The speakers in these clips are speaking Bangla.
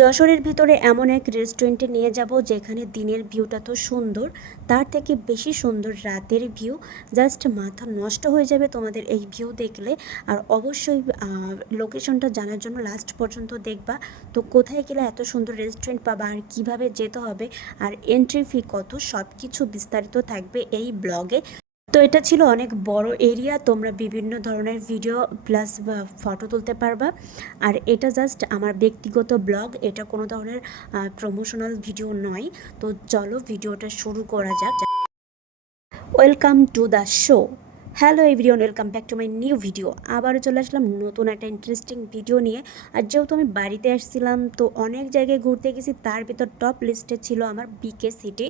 যশোরের ভিতরে এমন এক রেস্টুরেন্টে নিয়ে যাব যেখানে দিনের ভিউটা তো সুন্দর, তার থেকে বেশি সুন্দর রাতের ভিউ। জাস্ট মাথা নষ্ট হয়ে যাবে তোমাদের এই ভিউ দেখলে। আর অবশ্যই লোকেশনটা জানার জন্য লাস্ট পর্যন্ত দেখবা। তো কোথায় গেলে এত সুন্দর রেস্টুরেন্ট পাবা আর কীভাবে যেতে হবে? আর এন্ট্রি ফি কত? সব কিছু বিস্তারিত থাকবে এই ব্লগে তো এটা ছিল অনেক বড় এরিয়া তোমরা বিভিন্ন ধরনের ভিডিও প্লাস ফটো তুলতে পারবা। আর এটা জাস্ট আমার ব্যক্তিগত ব্লগ এটা কোনো ধরনের প্রমোশনাল ভিডিও নয়। তো চলো ভিডিওটা শুরু করা যাক। Welcome to the show hello everyone welcome back to my new video আবারও চলে আসলাম নতুন একটা ইন্টারেস্টিং ভিডিও নিয়ে। আর যেহেতু আমি বাড়িতে আসছিলাম, তো অনেক জায়গায় ঘুরতে গেছি, তার ভিতর টপ লিস্টে ছিল আমার BK city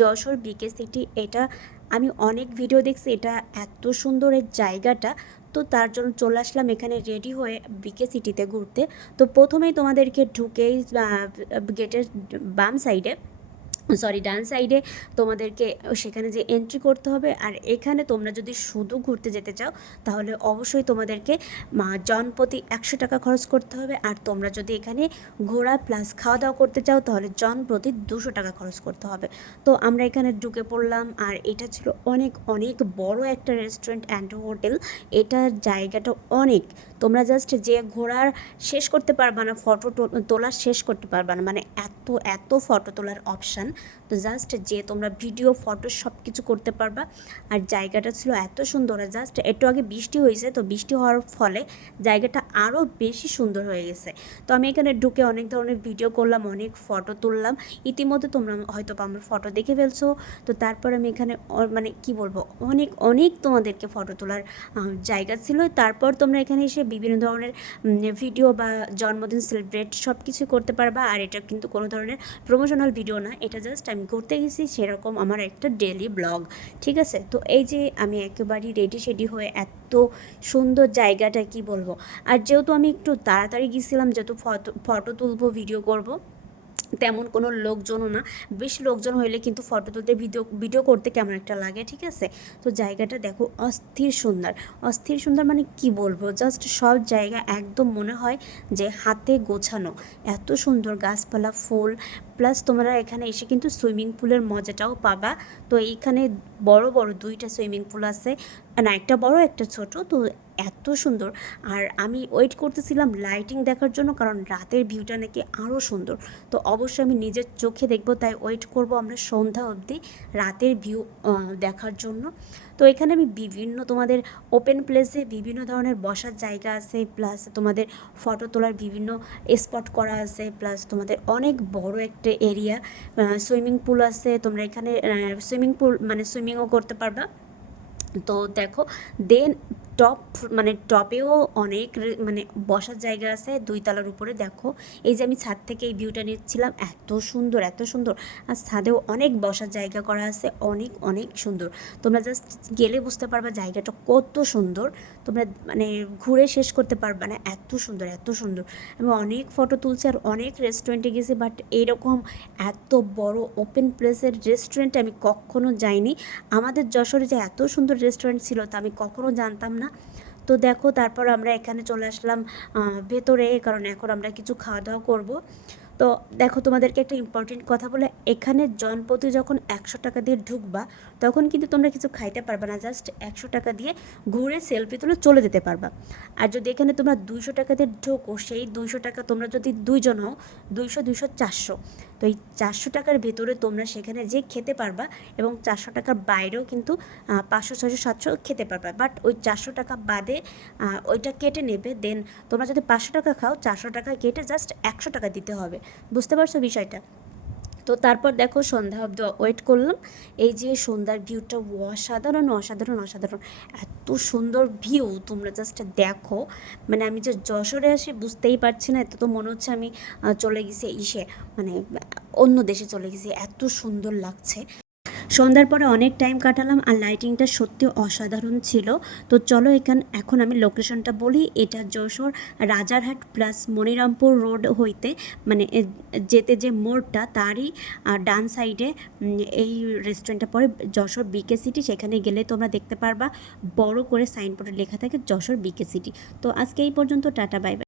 Jessore BK city এটা আমি অনেক ভিডিও দেখছি, এটা এত সুন্দর এর জায়গাটা। তো তার জন্য চলে আসলাম এখানে রেডি হয়ে বিকে সিটিতে ঘুরতে। তো প্রথমেই তোমাদেরকে ঢুকেই গেটের বাম সাইডে সরি, ডান সাইডে তোমাদেরকে সেখানে যে এন্ট্রি করতে হবে। আর এখানে তোমরা যদি শুধু ঘুরতে যেতে চাও, তাহলে অবশ্যই তোমাদেরকে জনপ্রতি একশো টাকা খরচ করতে হবে। আর তোমরা যদি এখানে ঘোরা প্লাস খাওয়া দাওয়া করতে চাও, তাহলে জন প্রতি দুশো টাকা খরচ করতে হবে। তো আমরা এখানে ঢুকে পড়লাম। আর এটা ছিল অনেক অনেক বড় একটা রেস্টুরেন্ট অ্যান্ড হোটেল এটার জায়গাটা অনেক। তোমরা জাস্ট যে ঘোরার শেষ করতে পারবা না ফটো তোলার শেষ করতে পারবা না। মানে এত এত ফটো তোলার অপশান তো জাস্ট যে তোমরা ভিডিও, ফটো সব কিছু করতে পারবা। আর জায়গাটা ছিল এত সুন্দর জাস্ট একটু আগে বৃষ্টি হয়েছে, তো বৃষ্টি হওয়ার ফলে জায়গাটা আরও বেশি সুন্দর হয়ে গেছে। তো আমি এখানে ঢুকে অনেক ধরনের ভিডিও করলাম, অনেক ফটো তুললাম। ইতিমধ্যে তোমরা হয়তো আমার ফটো দেখে ফেলছো। তো তারপর আমি এখানে মানে কি বলব, অনেক অনেক তোমাদেরকে ফটো তোলার জায়গা ছিল। তারপর তোমরা এখানে এসে বিভিন্ন ধরনের ভিডিও বা জন্মদিন সেলিব্রেট সব কিছু করতে পারবা। আর এটা কিন্তু কোনো ধরনের প্রমোশনাল ভিডিও না, এটা জাস্ট আমি করতে গেছি সেরকম আমার একটা ডেলি ব্লগ ঠিক আছে? তো এই যে আমি একেবারেই রেডি সেডি হয়ে এত সুন্দর জায়গাটা কি বলব? আর যেহেতু আমি একটু তাড়াতাড়ি গেছিলাম, যেহেতু ফটো ফটো তুলবো ভিডিও করব তেমন কোনো লোকজনও না। বেশি লোকজন হইলে কিন্তু ফটো তুলতে ভিডিও ভিডিও করতে কেমন একটা লাগে, ঠিক আছে? তো জায়গাটা দেখো অস্থির সুন্দর। অস্থির সুন্দর মানে কি বলব? জাস্ট সব জায়গা একদম মনে হয় যে হাতে গোছানো। এত সুন্দর গাছপালা, ফুল প্লাস তোমরা এখানে এসে কিন্তু সুইমিং পুলের মজাটাও পাবা। তো এইখানে বড় বড় দুইটা সুইমিং পুল আছে। না, একটা বড়, একটা ছোট, তো এত সুন্দর। আর আমি ওয়েট করতেছিলাম লাইটিং দেখার জন্য, কারণ রাতের ভিউটা নাকি আরও সুন্দর। তো অবশ্যই আমি নিজের চোখে দেখব, তাই ওয়েট করব আমরা সন্ধ্যা অবধি রাতের ভিউ দেখার জন্য। তো এখানে আমি বিভিন্ন তোমাদের ওপেন প্লেসে বিভিন্ন ধরনের বসার জায়গা আছে প্লাস তোমাদের ফটো তোলার বিভিন্ন স্পট করা আছে প্লাস তোমাদের অনেক বড় একটা এরিয়া সুইমিং পুল আছে, তোমরা এখানে সুইমিং পুল মানে সুইমিংও করতে পারবা। তো দেখো দেন টপ মানে টপেও অনেক মানে বসার জায়গা আছে, দুই তলার উপরে, দেখো। এই যে আমি ছাদ থেকে এই ভিউটা নিচ্ছিলাম, এত সুন্দর এত সুন্দর। আর ছাদেও অনেক বসার জায়গা করা আছে, অনেক অনেক সুন্দর। তোমরা জাস্ট গেলে বুঝতে পারবা জায়গাটা কত সুন্দর। তোমরা মানে ঘুরে শেষ করতে পারবা না, এত সুন্দর এত সুন্দর। আমি অনেক ফটো তুলছি আর অনেক রেস্টুরেন্টে গেছি বাট এরকম এত বড় ওপেন প্লেসের রেস্টুরেন্টে আমি কখনো যাইনি। আমাদের যশোরে যে এত সুন্দর রেস্টুরেন্ট ছিল তা আমি কখনো জানতাম না। তো দেখো, তারপর আমরা এখানে চলে আসলাম ভেতরে, কারণ এখন আমরা কিছু খাওয়া দাওয়া করব। তো দেখো তোমাদেরকে একটা ইম্পর্টেন্ট কথা বলে, এখানে জনপ্রতি যখন একশো টাকা দিয়ে ঢুকবা, তখন কিন্তু তোমরা কিছু খাইতে পারবা না জাস্ট একশো টাকা দিয়ে ঘুরে সেলফি তুলে চলে যেতে পারবা। আর যদি এখানে তোমরা দুইশো টাকা দিয়ে ঢোকো, সেই দুইশো টাকা তোমরা যদি দুইজন হও, দুইশো দুইশো, চারশো। তো এই চারশো টাকার ভেতরে তোমরা সেখানে যে খেতে পারবা এবং চারশো টাকার বাইরেও কিন্তু পাঁচশো ছশো সাতশো খেতে পারবা। বাট ওই চারশো টাকা বাদে ওইটা কেটে নেবে দেন তোমরা যদি পাঁচশো টাকা খাও, চারশো টাকা কেটে জাস্ট একশো টাকা দিতে হবে। বুঝতে পারছ বিষয়টা? তো তারপর দেখো সন্ধ্যা অব্দি ওয়েট করলাম। এই যে সন্ধ্যার ভিউটা অসাধারণ অসাধারণ অসাধারণ। এত সুন্দর ভিউ তোমরা জাস্ট দেখো। মানে আমি যে যশোরে আসি বুঝতেই পারছি না, এত তো মনে হচ্ছে আমি চলে গেছি ইসে মানে অন্য দেশে চলে গেছি। এত সুন্দর লাগছে। সন্ধ্যার পরে অনেক টাইম কাটালাম আর লাইটিংটা সত্যি অসাধারণ ছিল। তো চলো এখান, এখন আমি লোকেশনটা বলি, এটা যশোর রাজারহাট প্লাস মনিরামপুর রোড হইতে মানে যেতে যে মোড়টা তারই ডান সাইডে এই রেস্টুরেন্টটা পরে যশোর বিকে সিটি সেখানে গেলে তোমরা দেখতে পারবা, বড় করে সাইনবোর্ডে লেখা থাকে যশোর বিকে সিটি তো আজকে এই পর্যন্ত, টাটা বাই